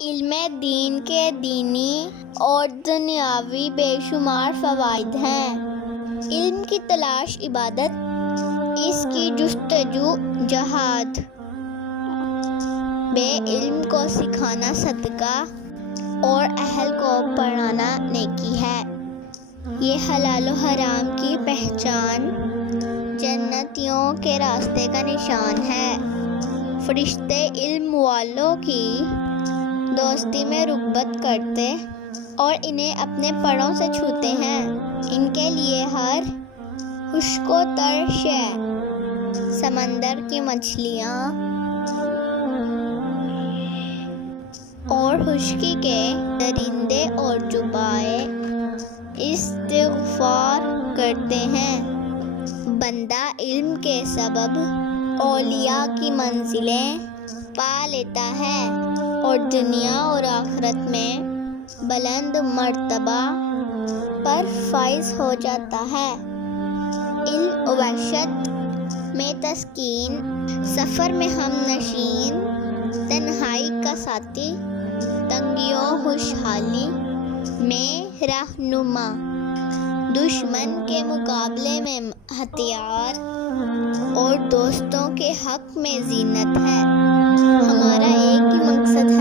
علم دین کے دینی اور دنیاوی بے شمار فوائد ہیں۔ علم کی تلاش عبادت، اس کی جستجو جہاد، بے علم کو سکھانا صدقہ اور اہل کو پڑھانا نیکی ہے۔ یہ حلال و حرام کی پہچان، جنتیوں کے راستے کا نشان ہے۔ فرشتے علم والوں کی دوستی میں رغبت کرتے اور انہیں اپنے پروں سے چھوتے ہیں۔ ان کے لیے ہر خشک و تر شے، سمندر کی مچھلیاں اور خشکی کے درندے اور چوپائے استغفار کرتے ہیں۔ بندہ علم کے سبب اولیاء کی منزلیں پا لیتا ہے اور دنیا اور آخرت میں بلند مرتبہ پر فائز ہو جاتا ہے۔ علم وحشت میں تسکین، سفر میں ہم نشین، تنہائی کا ساتھی، تنگیوں خوشحالی میں رہنما، دشمن کے مقابلے میں ہتھیار اور دوستوں کے حق میں زینت ہے۔ ہمارا ایک ہی مقصد